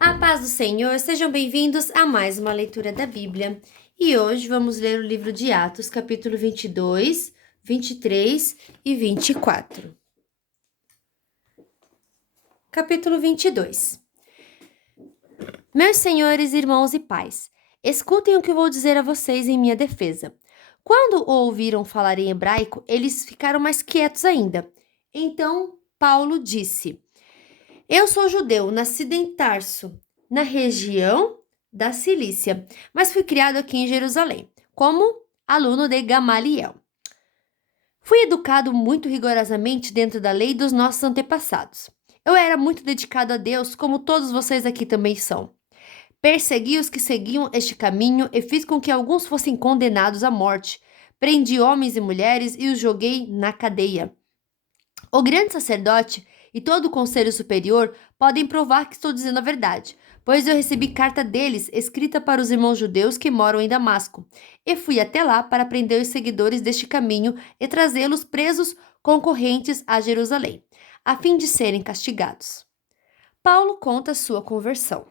A paz do Senhor, sejam bem-vindos a mais uma leitura da Bíblia. E hoje vamos ler o livro de Atos, capítulo 22, 23 e 24. Capítulo 22. Meus senhores, irmãos e pais, escutem o que vou dizer a vocês em minha defesa. Quando o ouviram falar em hebraico, eles ficaram mais quietos ainda. Então Paulo disse: Eu sou judeu, nascido em Tarso, na região da Cilícia, mas fui criado aqui em Jerusalém, como aluno de Gamaliel. Fui educado muito rigorosamente dentro da lei dos nossos antepassados. Eu era muito dedicado a Deus, como todos vocês aqui também são. Persegui os que seguiam este caminho e fiz com que alguns fossem condenados à morte. Prendi homens e mulheres e os joguei na cadeia. O grande sacerdote e todo o conselho superior podem provar que estou dizendo a verdade, pois eu recebi carta deles escrita para os irmãos judeus que moram em Damasco, e fui até lá para prender os seguidores deste caminho e trazê-los presos concorrentes a Jerusalém, a fim de serem castigados. Paulo conta sua conversão.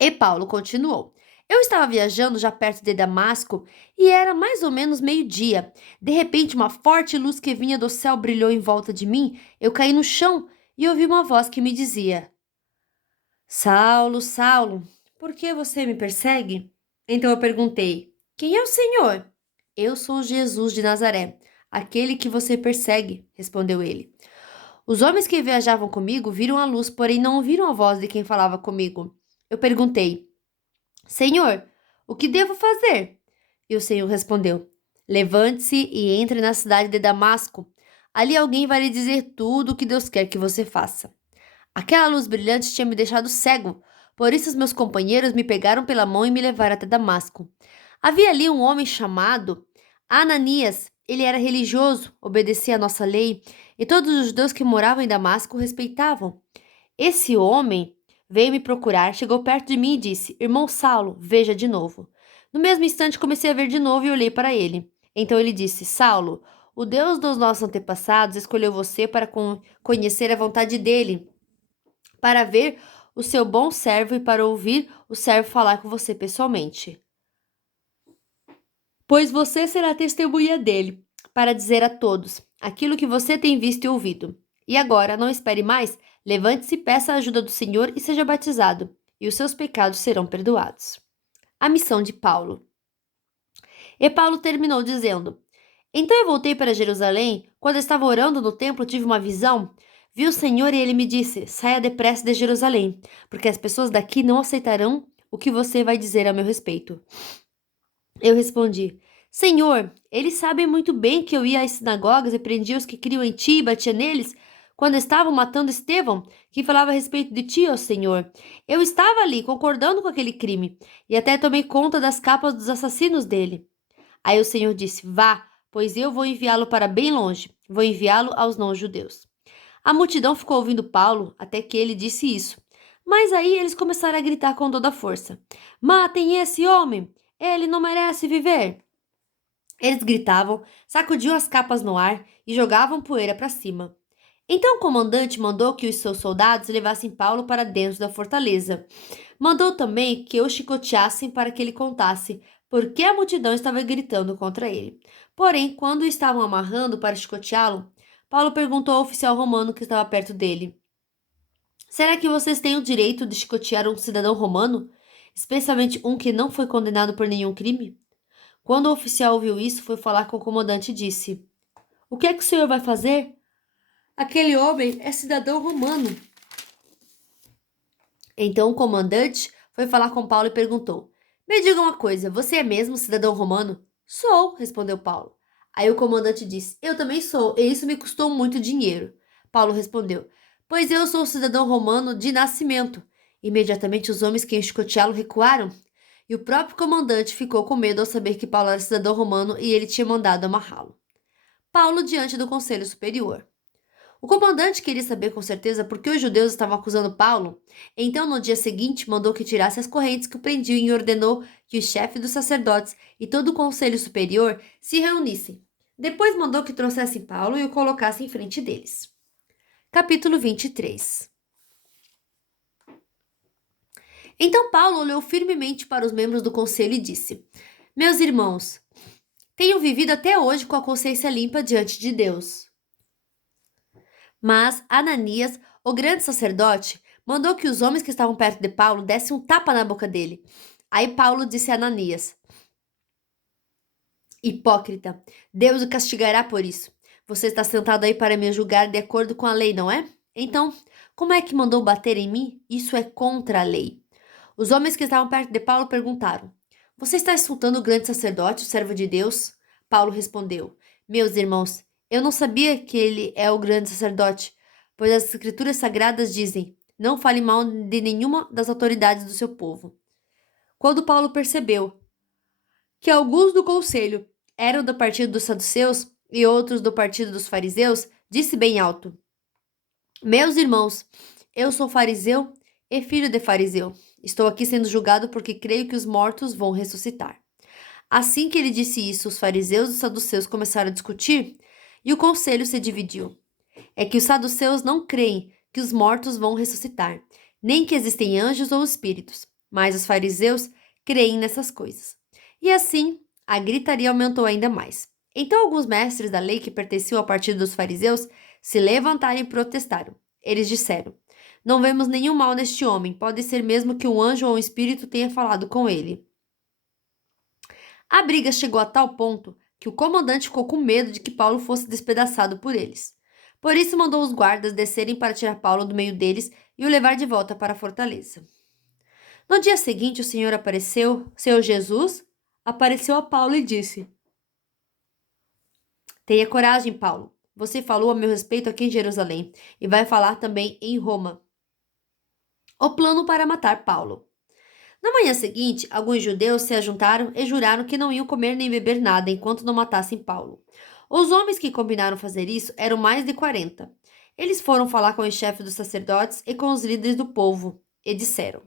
E Paulo continuou: Eu estava viajando já perto de Damasco e era mais ou menos meio-dia. De repente, uma forte luz que vinha do céu brilhou em volta de mim. Eu caí no chão e ouvi uma voz que me dizia: Saulo, Saulo, por que você me persegue? Então eu perguntei: Quem é o Senhor? Eu sou Jesus de Nazaré, aquele que você persegue, respondeu ele. Os homens que viajavam comigo viram a luz, porém não ouviram a voz de quem falava comigo. Eu perguntei: Senhor, o que devo fazer? E o Senhor respondeu: Levante-se e entre na cidade de Damasco. Ali alguém vai lhe dizer tudo o que Deus quer que você faça. Aquela luz brilhante tinha me deixado cego, por isso os meus companheiros me pegaram pela mão e me levaram até Damasco. Havia ali um homem chamado Ananias. Ele era religioso, obedecia à nossa lei, e todos os judeus que moravam em Damasco o respeitavam. Esse homem veio me procurar, chegou perto de mim e disse: Irmão Saulo, veja de novo. No mesmo instante comecei a ver de novo e olhei para ele. Então ele disse: Saulo, o Deus dos nossos antepassados escolheu você para conhecer a vontade dele, para ver o seu bom servo e para ouvir o servo falar com você pessoalmente. Pois você será testemunha dele, para dizer a todos aquilo que você tem visto e ouvido. E agora, não espere mais, levante-se, peça a ajuda do Senhor e seja batizado, e os seus pecados serão perdoados. A missão de Paulo. E Paulo terminou dizendo: Então eu voltei para Jerusalém. Quando estava orando no templo, tive uma visão. Vi o Senhor e ele me disse: Saia depressa de Jerusalém, porque as pessoas daqui não aceitarão o que você vai dizer a meu respeito. Eu respondi: Senhor, eles sabem muito bem que eu ia às sinagogas e prendia os que criam em ti e batia neles quando estavam matando Estevão, que falava a respeito de ti, ó Senhor. Eu estava ali concordando com aquele crime e até tomei conta das capas dos assassinos dele. Aí o Senhor disse: Vá, pois eu vou enviá-lo para bem longe, vou enviá-lo aos não-judeus. A multidão ficou ouvindo Paulo até que ele disse isso. Mas aí eles começaram a gritar com toda a força: Matem esse homem! Ele não merece viver! Eles gritavam, sacudiam as capas no ar e jogavam poeira para cima. Então o comandante mandou que os seus soldados levassem Paulo para dentro da fortaleza. Mandou também que o chicoteassem para que ele contasse por que a multidão estava gritando contra ele. Porém, quando o estavam amarrando para chicoteá-lo, Paulo perguntou ao oficial romano que estava perto dele: Será que vocês têm o direito de chicotear um cidadão romano, especialmente um que não foi condenado por nenhum crime? Quando o oficial ouviu isso, foi falar com o comandante e disse: O que é que o senhor vai fazer? Aquele homem é cidadão romano. Então o comandante foi falar com Paulo e perguntou: Me diga uma coisa, você é mesmo cidadão romano? Sou, respondeu Paulo. Aí o comandante disse: Eu também sou, e isso me custou muito dinheiro. Paulo respondeu: Pois eu sou cidadão romano de nascimento. Imediatamente os homens que escoteá-lo recuaram, e o próprio comandante ficou com medo ao saber que Paulo era cidadão romano e ele tinha mandado amarrá-lo. Paulo diante do Conselho Superior. O comandante queria saber com certeza por que os judeus estavam acusando Paulo. Então, no dia seguinte, mandou que tirasse as correntes que o prendiam e ordenou que o chefe dos sacerdotes e todo o conselho superior se reunissem. Depois mandou que trouxessem Paulo e o colocassem em frente deles. Capítulo 23. Então Paulo olhou firmemente para os membros do conselho e disse: Meus irmãos, tenho vivido até hoje com a consciência limpa diante de Deus. Mas Ananias, o grande sacerdote, mandou que os homens que estavam perto de Paulo dessem um tapa na boca dele. Aí Paulo disse a Ananias: Hipócrita, Deus o castigará por isso. Você está sentado aí para me julgar de acordo com a lei, não é? Então, como é que mandou bater em mim? Isso é contra a lei. Os homens que estavam perto de Paulo perguntaram: Você está insultando o grande sacerdote, o servo de Deus? Paulo respondeu: Meus irmãos, eu não sabia que ele é o grande sacerdote, pois as escrituras sagradas dizem: Não fale mal de nenhuma das autoridades do seu povo. Quando Paulo percebeu que alguns do conselho eram do partido dos saduceus e outros do partido dos fariseus, disse bem alto: Meus irmãos, eu sou fariseu e filho de fariseu. Estou aqui sendo julgado porque creio que os mortos vão ressuscitar. Assim que ele disse isso, os fariseus e os saduceus começaram a discutir e o conselho se dividiu. É que os saduceus não creem que os mortos vão ressuscitar, nem que existem anjos ou espíritos, mas os fariseus creem nessas coisas. E assim, a gritaria aumentou ainda mais. Então, alguns mestres da lei que pertenciam ao partido dos fariseus se levantaram e protestaram. Eles disseram: Não vemos nenhum mal neste homem, pode ser mesmo que um anjo ou um espírito tenha falado com ele. A briga chegou a tal ponto que o comandante ficou com medo de que Paulo fosse despedaçado por eles. Por isso mandou os guardas descerem para tirar Paulo do meio deles e o levar de volta para a fortaleza. No dia seguinte, o Senhor Jesus, apareceu a Paulo e disse: Tenha coragem, Paulo. Você falou a meu respeito aqui em Jerusalém e vai falar também em Roma. O plano para matar Paulo. Na manhã seguinte, alguns judeus se ajuntaram e juraram que não iam comer nem beber nada enquanto não matassem Paulo. Os homens que combinaram fazer isso eram mais de 40. Eles foram falar com os chefes dos sacerdotes e com os líderes do povo e disseram: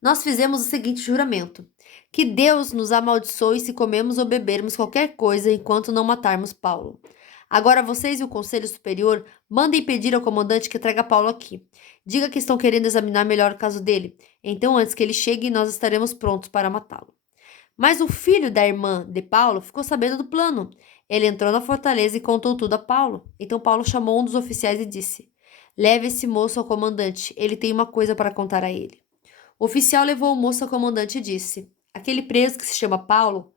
Nós fizemos o seguinte juramento: que Deus nos amaldiçoe se comermos ou bebermos qualquer coisa enquanto não matarmos Paulo. Agora vocês e o Conselho Superior mandem pedir ao comandante que traga Paulo aqui. Diga que estão querendo examinar melhor o caso dele. Então, antes que ele chegue, nós estaremos prontos para matá-lo. Mas o filho da irmã de Paulo ficou sabendo do plano. Ele entrou na fortaleza e contou tudo a Paulo. Então Paulo chamou um dos oficiais e disse: Leve esse moço ao comandante. Ele tem uma coisa para contar a ele. O oficial levou o moço ao comandante e disse: Aquele preso que se chama Paulo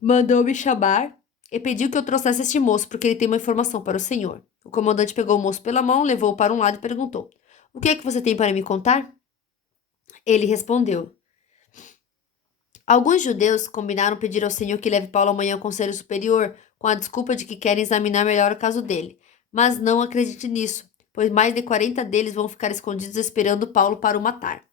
mandou me chamar e pediu que eu trouxesse este moço porque ele tem uma informação para o senhor. O comandante pegou o moço pela mão, levou-o para um lado e perguntou: O que é que você tem para me contar? Ele respondeu: Alguns judeus combinaram pedir ao senhor que leve Paulo amanhã ao conselho superior com a desculpa de que querem examinar melhor o caso dele. Mas não acredite nisso, pois mais de 40 deles vão ficar escondidos esperando Paulo para o matar.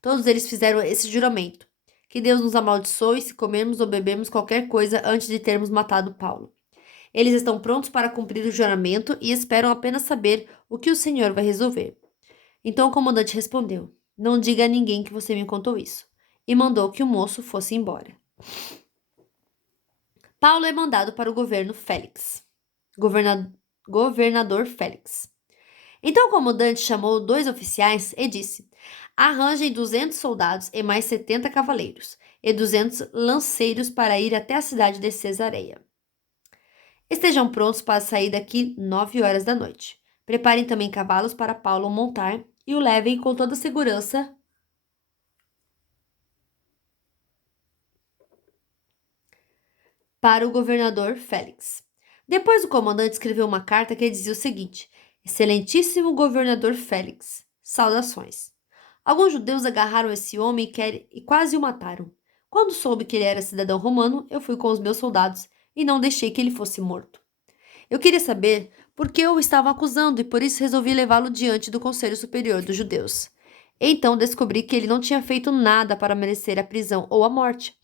Todos eles fizeram esse juramento: que Deus nos amaldiçoe se comermos ou bebermos qualquer coisa antes de termos matado Paulo. Eles estão prontos para cumprir o juramento e esperam apenas saber o que o Senhor vai resolver. Então o comandante respondeu: Não diga a ninguém que você me contou isso. E mandou que o moço fosse embora. Paulo é mandado para o governo Félix. Governador Félix. Então o comandante chamou 2 oficiais e disse: Arranjem 200 soldados e mais 70 cavaleiros, e 200 lanceiros para ir até a cidade de Cesareia. Estejam prontos para sair daqui 9 horas da noite. Preparem também cavalos para Paulo montar e o levem com toda segurança para o governador Félix. Depois o comandante escreveu uma carta que dizia o seguinte: Excelentíssimo governador Félix, saudações. Alguns judeus agarraram esse homem e quase o mataram. Quando soube que ele era cidadão romano, eu fui com os meus soldados e não deixei que ele fosse morto. Eu queria saber por que o estavam acusando e por isso resolvi levá-lo diante do Conselho Superior dos Judeus. Então descobri que ele não tinha feito nada para merecer a prisão ou a morte.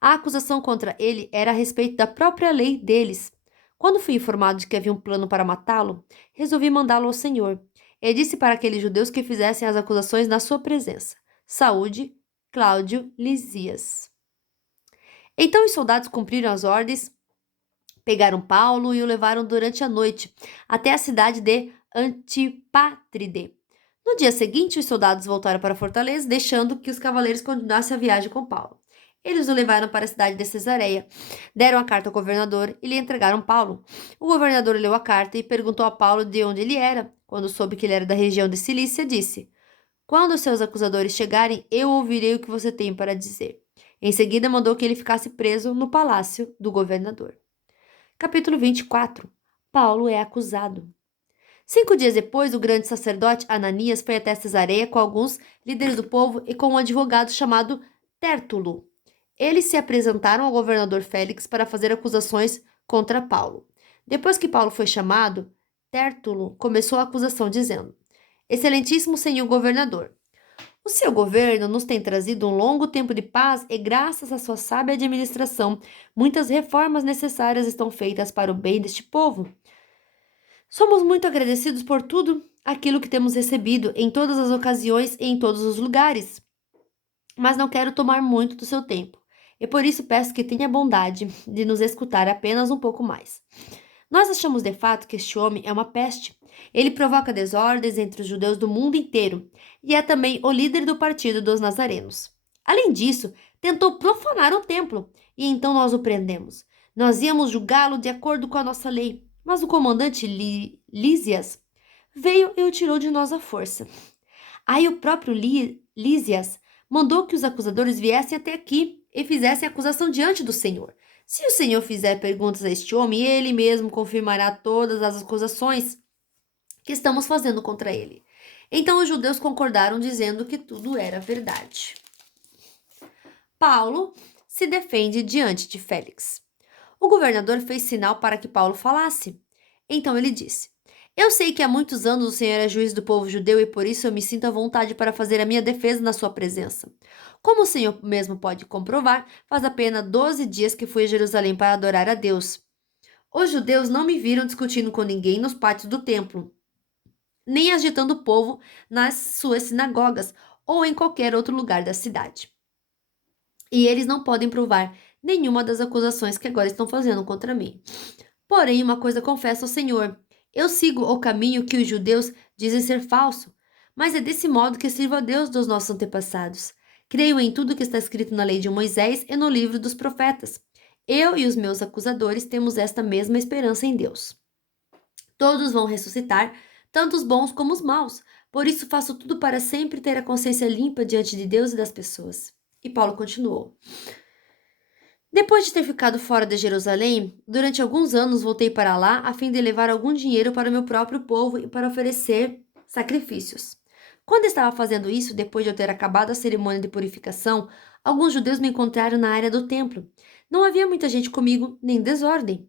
A acusação contra ele era a respeito da própria lei deles. Quando fui informado de que havia um plano para matá-lo, resolvi mandá-lo ao Senhor. E disse para aqueles judeus que fizessem as acusações na sua presença. Saúde, Cláudio Lisias. Então os soldados cumpriram as ordens, pegaram Paulo e o levaram durante a noite até a cidade de Antipátride. No dia seguinte, os soldados voltaram para a fortaleza, deixando que os cavaleiros continuassem a viagem com Paulo. Eles o levaram para a cidade de Cesareia, deram a carta ao governador e lhe entregaram Paulo. O governador leu a carta e perguntou a Paulo de onde ele era. Quando soube que ele era da região de Cilícia, disse: Quando os seus acusadores chegarem, eu ouvirei o que você tem para dizer. Em seguida, mandou que ele ficasse preso no palácio do governador. Capítulo 24. Paulo é acusado. 5 dias depois, o grande sacerdote Ananias foi até Cesareia com alguns líderes do povo e com um advogado chamado Tértulo. Eles se apresentaram ao governador Félix para fazer acusações contra Paulo. Depois que Paulo foi chamado, Tértulo começou a acusação dizendo: Excelentíssimo senhor governador, o seu governo nos tem trazido um longo tempo de paz e, graças à sua sábia administração, muitas reformas necessárias estão feitas para o bem deste povo. Somos muito agradecidos por tudo aquilo que temos recebido em todas as ocasiões e em todos os lugares. Mas não quero tomar muito do seu tempo, e por isso peço que tenha a bondade de nos escutar apenas um pouco mais. Nós achamos de fato que este homem é uma peste. Ele provoca desordens entre os judeus do mundo inteiro e é também o líder do partido dos nazarenos. Além disso, tentou profanar o templo e então nós o prendemos. Nós íamos julgá-lo de acordo com a nossa lei, mas o comandante Lísias veio e o tirou de nós à força. Aí o próprio Lísias mandou que os acusadores viessem até aqui e fizessem acusação diante do Senhor. Se o Senhor fizer perguntas a este homem, ele mesmo confirmará todas as acusações que estamos fazendo contra ele. Então os judeus concordaram, dizendo que tudo era verdade. Paulo se defende diante de Félix. O governador fez sinal para que Paulo falasse. Então ele disse: Eu sei que há muitos anos o Senhor é juiz do povo judeu e por isso eu me sinto à vontade para fazer a minha defesa na sua presença. Como o Senhor mesmo pode comprovar, faz apenas 12 dias que fui a Jerusalém para adorar a Deus. Os judeus não me viram discutindo com ninguém nos pátios do templo, nem agitando o povo nas suas sinagogas ou em qualquer outro lugar da cidade. E eles não podem provar nenhuma das acusações que agora estão fazendo contra mim. Porém, uma coisa confesso ao Senhor: eu sigo o caminho que os judeus dizem ser falso, mas é desse modo que sirvo a Deus dos nossos antepassados. Creio em tudo que está escrito na lei de Moisés e no livro dos profetas. Eu e os meus acusadores temos esta mesma esperança em Deus. Todos vão ressuscitar, tanto os bons como os maus. Por isso faço tudo para sempre ter a consciência limpa diante de Deus e das pessoas. E Paulo continuou: Depois de ter ficado fora de Jerusalém, durante alguns anos voltei para lá a fim de levar algum dinheiro para o meu próprio povo e para oferecer sacrifícios. Quando estava fazendo isso, depois de eu ter acabado a cerimônia de purificação, alguns judeus me encontraram na área do templo. Não havia muita gente comigo, nem desordem.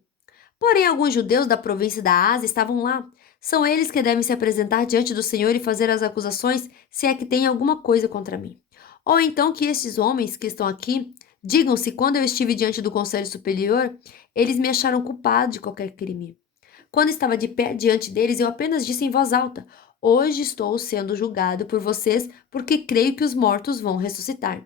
Porém, alguns judeus da província da Ásia estavam lá. São eles que devem se apresentar diante do Senhor e fazer as acusações, se é que tem alguma coisa contra mim. Ou então que estes homens que estão aqui digam se quando eu estive diante do Conselho Superior, eles me acharam culpado de qualquer crime. Quando estava de pé diante deles, eu apenas disse em voz alta: Hoje estou sendo julgado por vocês porque creio que os mortos vão ressuscitar.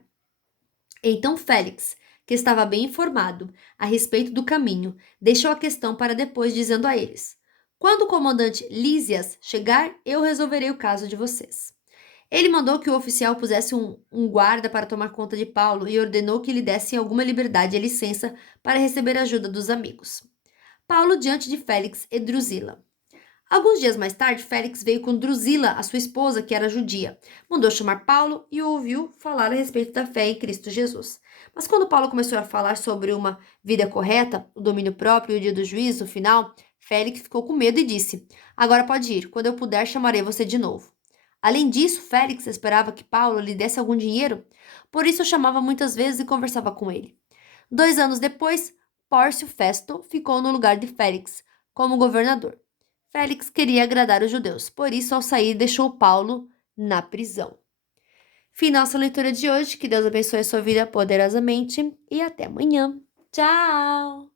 Então Félix, que estava bem informado a respeito do caminho, deixou a questão para depois, dizendo a eles: Quando o comandante Lísias chegar, eu resolverei o caso de vocês. Ele mandou que o oficial pusesse um guarda para tomar conta de Paulo e ordenou que lhe dessem alguma liberdade e licença para receber a ajuda dos amigos. Paulo diante de Félix e Drusila. Alguns dias mais tarde, Félix veio com Drusila, a sua esposa, que era judia. Mandou chamar Paulo e o ouviu falar a respeito da fé em Cristo Jesus. Mas quando Paulo começou a falar sobre uma vida correta, o domínio próprio e o dia do juízo final, Félix ficou com medo e disse: Agora pode ir, quando eu puder chamarei você de novo. Além disso, Félix esperava que Paulo lhe desse algum dinheiro, por isso o chamava muitas vezes e conversava com ele. 2 anos depois, Pórcio Festo ficou no lugar de Félix, como governador. Félix queria agradar os judeus, por isso, ao sair, deixou Paulo na prisão. Fim nossa leitura de hoje. Que Deus abençoe a sua vida poderosamente e até amanhã. Tchau!